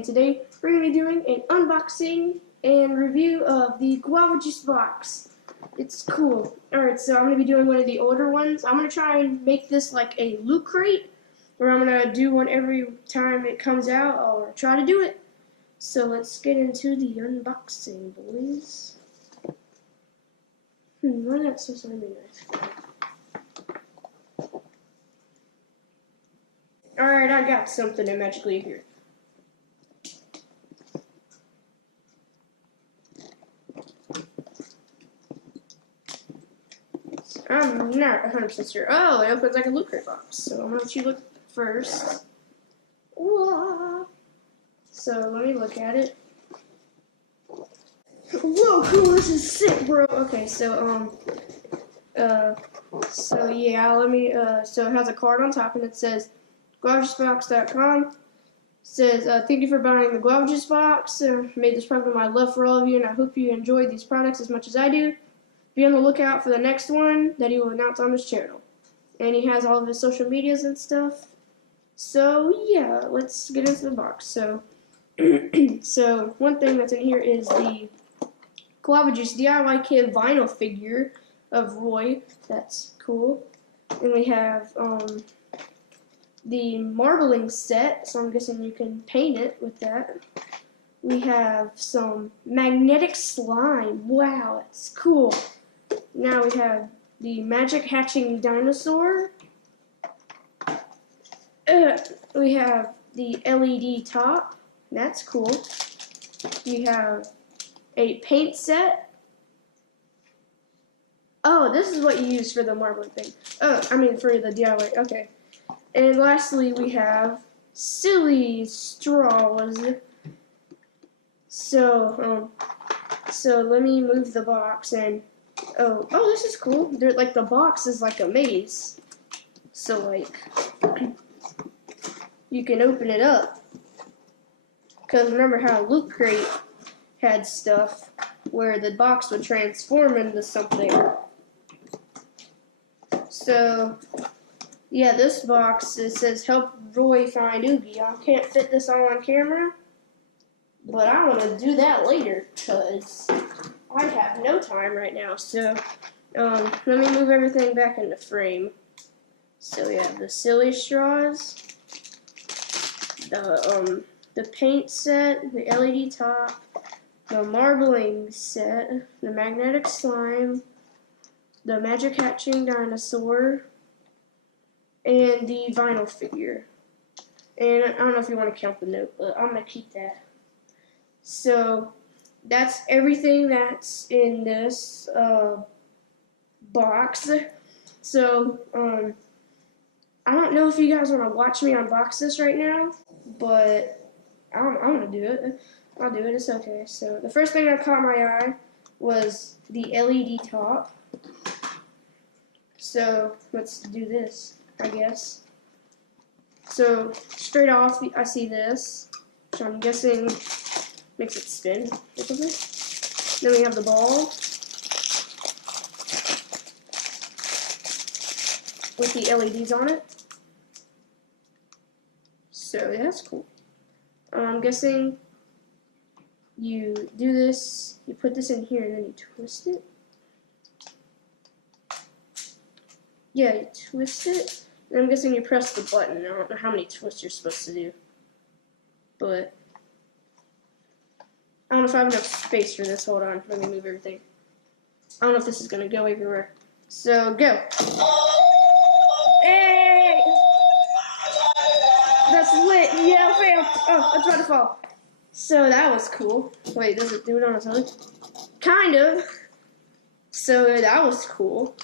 and today we're going to be doing an unboxing and review of the Guava juice box. It's cool. Alright, so I'm going to be doing one of the older ones. I'm going to try and make this like a loot crate, where I'm going to do one every time it comes out, or try to do it. So let's get into the unboxing, boys. Why not so nice? Alright, I got something that magically appeared. I'm not 100% sure. Oh, it opens like a loot crate box. So I'm going to let you look first. Whoa. So let me look at it. Whoa, cool, this is sick, bro. Okay, so yeah, so it has a card on top and it says guavajuicebox.com. Says, thank you for buying the Guava Juice Box. Made this product with my love for all of you, and I hope you enjoyed these products as much as I do. Be on the lookout for the next one that he will announce on his channel. And he has all of his social medias and stuff. So, yeah, let's get into the box. So, so one thing that's in here is the Guava Juice D.I.Y kid vinyl figure of Roy. That's cool. And we have, the marbling set, so I'm guessing you can paint it with that. We have some magnetic slime. Wow, it's cool. Now we have the magic hatching dinosaur. We have the LED top. That's cool. We have a paint set. Oh, this is what you use for the marbling thing. Oh, I mean for the DIY. Okay. And lastly, we have silly straws. So let me move the box and oh, this is cool. They're like the box is like a maze. So like you can open it up. Cause remember how Loot Crate had stuff where the box would transform into something. So yeah, this box, it says, help Roy find Oogie. I can't fit this all on camera, but I want to do that later, because I have no time right now. So, let me move everything back into frame. So we have the silly straws, the paint set, the LED top, the marbling set, the magnetic slime, the magic hatching dinosaur, and the vinyl figure. And I don't know if you want to count the note, but I'm going to keep that. So that's everything that's in this box. So I don't know if you guys want to watch me unbox this right now, but I'm going to do it. I'll do it. It's okay. So the first thing that caught my eye was the LED top. So let's do this, I guess. So straight off, I see this, which I'm guessing makes it spin. Then we have the ball with the LEDs on it. So yeah, that's cool. I'm guessing you do this, you put this in here, and then you twist it. Yeah, you twist it. And I'm guessing you press the button. I don't know how many twists you're supposed to do. But I don't know if I have enough space for this. Hold on. Let me move everything. I don't know if this is going to go everywhere. So, go. Hey! That's lit. Yeah, fam. Oh, I'm trying to fall. So, that was cool. Wait, does it do it on its own? Kind of. So, that was cool.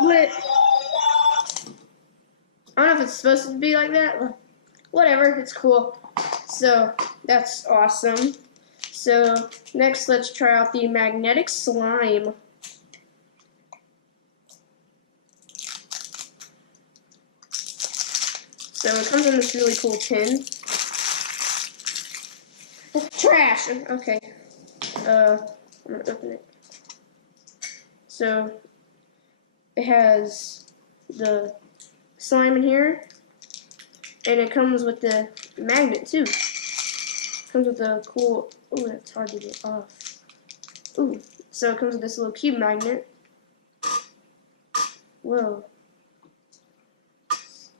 Lit. I don't know if it's supposed to be like that, but whatever, it's cool. So, that's awesome. So, next let's try out the magnetic slime. So, it comes in this really cool tin. Oh, trash! Okay. I'm gonna open it. So, it has the slime in here, and it comes with the magnet too. Comes with a cool, oh, that's hard to get off. Ooh, so it comes with this little cube magnet. Whoa.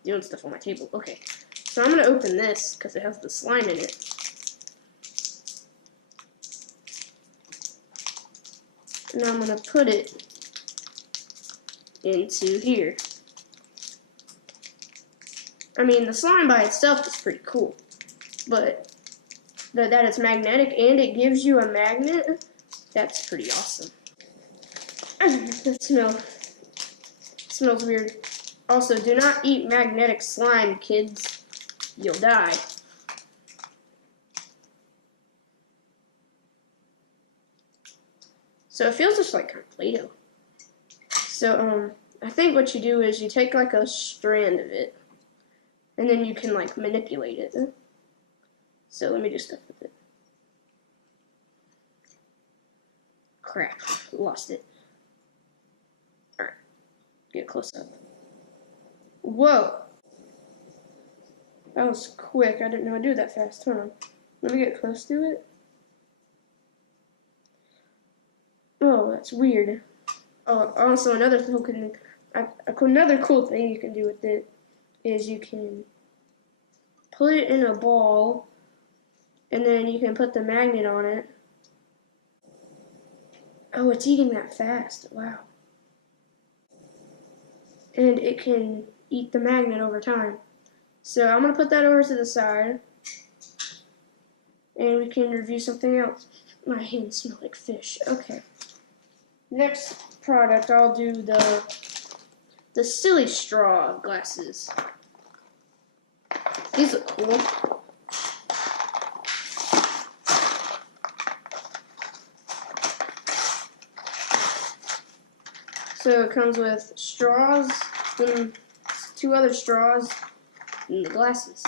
Doing stuff on my table. Okay, so I'm gonna open this because it has the slime in it. And I'm gonna put it into here. I mean, the slime by itself is pretty cool, but that it's magnetic and it gives you a magnet, that's pretty awesome. That smells weird. Also, do not eat magnetic slime, kids. You'll die. So it feels just like kind of Play-Doh. So, I think what you do is you take like a strand of it, and then you can like manipulate it. So let me just stuff with it. Crap, lost it. Alright, get close up. Whoa! That was quick. I didn't know I'd do that fast. Hold on. Let me get close to it. Oh, that's weird. Oh, also another cool thing you can do with it is you can put it in a ball, and then you can put the magnet on it. Oh, it's eating that fast. Wow. And it can eat the magnet over time. So I'm going to put that over to the side, and we can review something else. My hands smell like fish. Okay. Next product, I'll do the silly straw glasses. These look cool. So it comes with straws, and 2 other straws, and the glasses.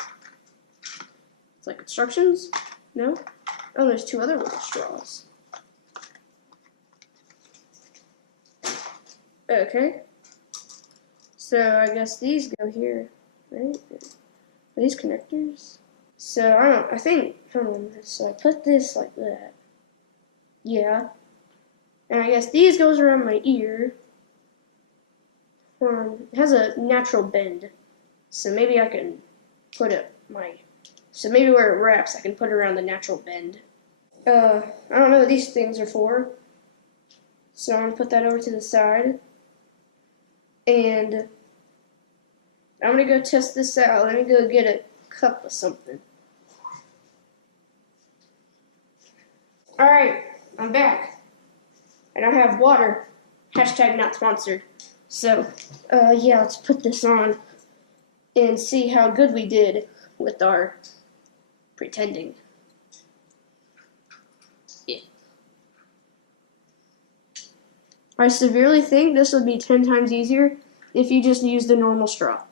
It's like instructions? No? Oh, there's 2 other little straws. Okay. So I guess these go here, right? Are these connectors? So I think, hold on, so I put this like that. Yeah. And I guess these goes around my ear. It has a natural bend. So maybe I can put so maybe where it wraps, I can put it around the natural bend. I don't know what these things are for. So I'm going to put that over to the side. And I'm going to go test this out. Let me go get a cup of something. Alright, I'm back. And I have water. Hashtag not sponsored. So, yeah, let's put this on and see how good we did with our pretending. Yeah. I severely think this would be 10 times easier if you just used a normal straw.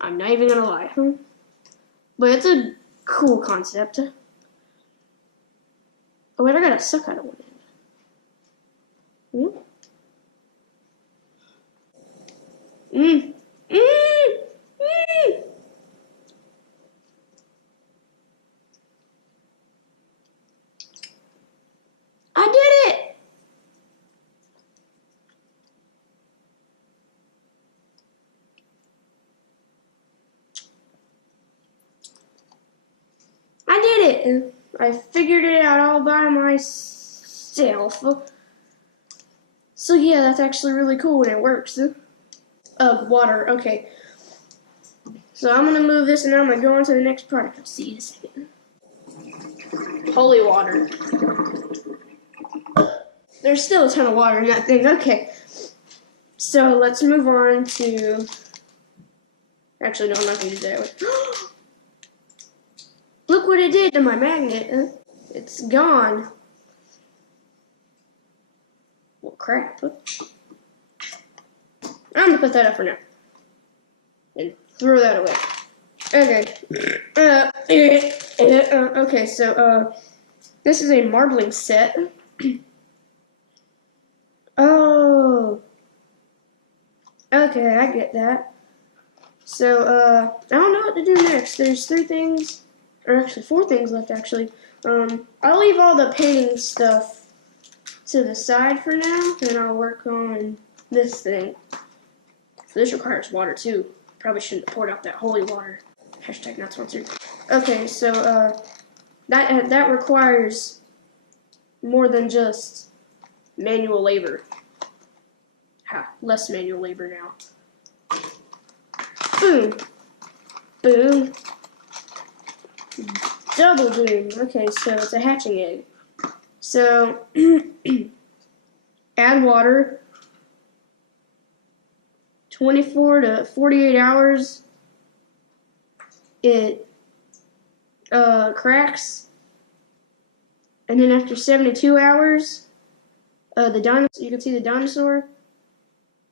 I'm not even gonna lie. But it's a cool concept. Oh wait, I gotta suck out of one end. Mmm. I did it! I did it! I figured it out all by myself. So yeah, that's actually really cool and it works. Water, okay. So I'm gonna move this and I'm gonna go on to the next product. I'll see you in a second. Holy water. There's still a ton of water in that thing. Okay. So let's move on to... Actually, no, I'm not gonna do that. Look what it did to my magnet. It's gone. Well, crap. I'm gonna put that up for now. And throw that away. Okay. Okay, so, this is a marbling set. Oh. Okay, I get that. So, I don't know what to do next. There's 3 things, or actually 4 things left, actually. I'll leave all the painting stuff to the side for now, and I'll work on this thing. So this requires water, too. Probably shouldn't have poured out that holy water. Hashtag not sponsored. Okay, so, that requires more than just manual labor. Less manual labor now. Boom. Boom. Double boom. Okay, so it's a hatching egg. So, add water. 24 to 48 hours. It cracks. And then after 72 hours, you can see the dinosaur.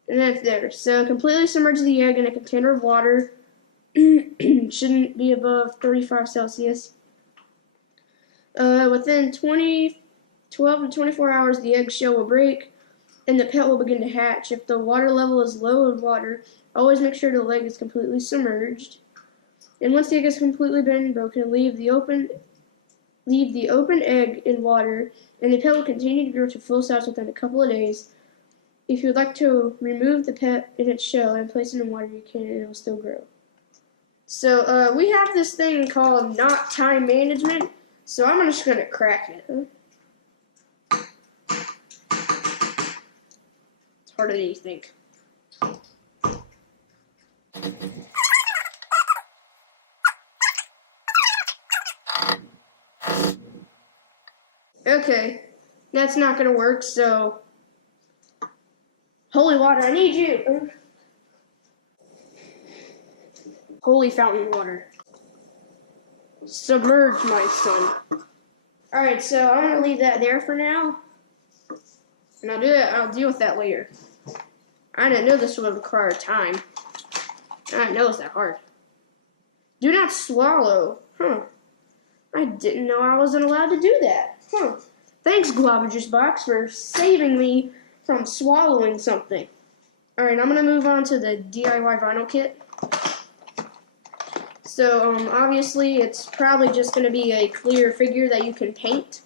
And then it's there. So completely submerge the egg in a container of water. Shouldn't be above 35 Celsius. Within 12 to 24 hours, the eggshell will break and the pet will begin to hatch. If the water level is low in water, always make sure the egg is completely submerged. And once the egg is completely been and broken, leave the open egg in water, and the pet will continue to grow to full size within a couple of days. If you would like to remove the pet in its shell and place it in water, you can, and it will still grow. So we have this thing called not time management, so I'm just going to crack it. It's harder than you think. Okay, that's not going to work, so holy water, I need you. Holy fountain water. Submerge, my son. Alright, so I'm going to leave that there for now. And I'll deal with that later. I didn't know this would require time. I didn't know it was that hard. Do not swallow. Huh. I didn't know I wasn't allowed to do that. Huh. Thanks, Guava Juice Box, for saving me from swallowing something. Alright, I'm going to move on to the D.I.Y vinyl kit. So, obviously, it's probably just going to be a clear figure that you can paint.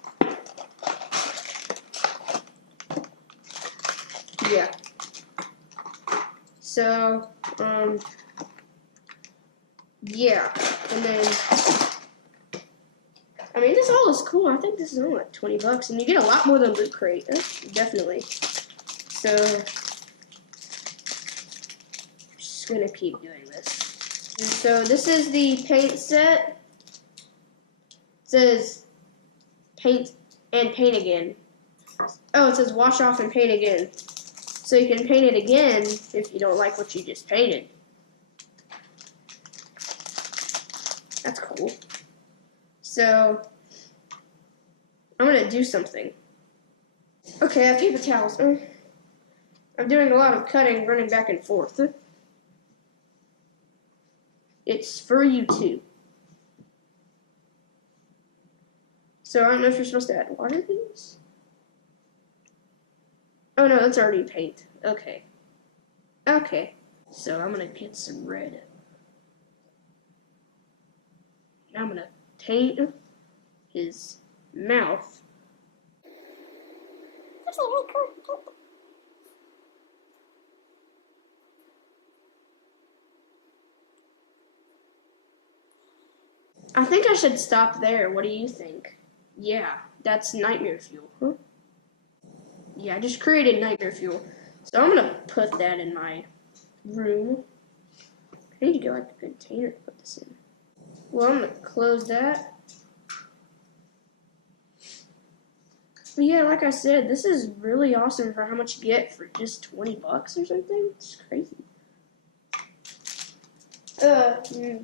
Yeah. So, yeah. And then, I mean, this all is cool. I think this is only like $20, and you get a lot more than Loot Crate. Definitely. So, just going to keep doing this. So this is the paint set. It says paint and paint again. Oh, it says wash off and paint again. So you can paint it again if you don't like what you just painted. That's cool. So I'm gonna do something. Okay, I have paper towels. I'm doing a lot of cutting, running back and forth. It's for you too. So I don't know if you're supposed to add water to these. Oh no, that's already paint. Okay. Okay. So I'm gonna get some red. Now I'm gonna paint his mouth. I think I should stop there. What do you think? Yeah, that's nightmare fuel, huh? Yeah, I just created nightmare fuel. So I'm gonna put that in my room. I need to go at the container to put this in. Well, I'm gonna close that. But yeah, like I said, this is really awesome for how much you get for just $20 or something. It's crazy.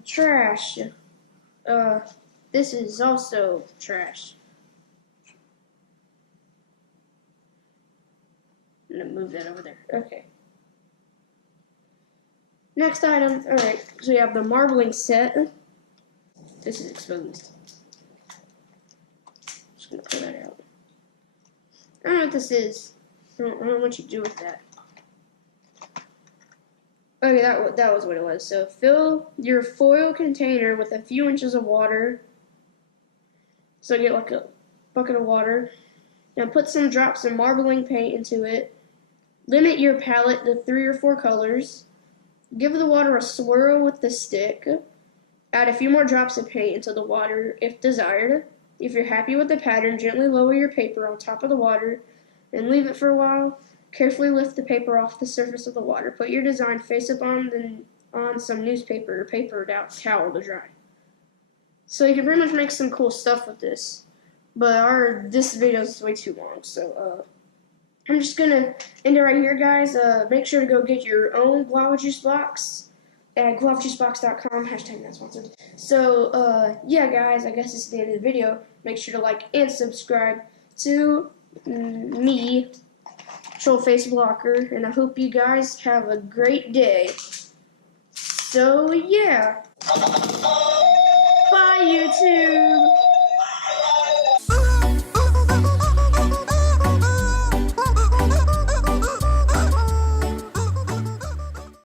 Trash. This is also trash. I'm gonna move that over there. Okay. Next item. Alright, so we have the marbling set. This is exposed. Just gonna pull that out. I don't know what this is. I don't know what you do with that. Okay, that was what it was. So fill your foil container with a few inches of water. So get like a bucket of water. Now put some drops of marbling paint into it. Limit your palette to 3 or 4 colors. Give the water a swirl with the stick. Add a few more drops of paint into the water if desired. If you're happy with the pattern, gently lower your paper on top of the water and leave it for a while. Carefully lift the paper off the surface of the water. Put your design face up on some newspaper or paper towel to dry. So you can pretty much make some cool stuff with this. But this video is way too long, so I'm just gonna end it right here, guys. Make sure to go get your own guava juice box at guavajuicebox.com, hashtag not sponsored. So, yeah, guys, I guess this is the end of the video. Make sure to like and subscribe to me, Troll Face Blocker, and I hope you guys have a great day. So, yeah. Bye, YouTube!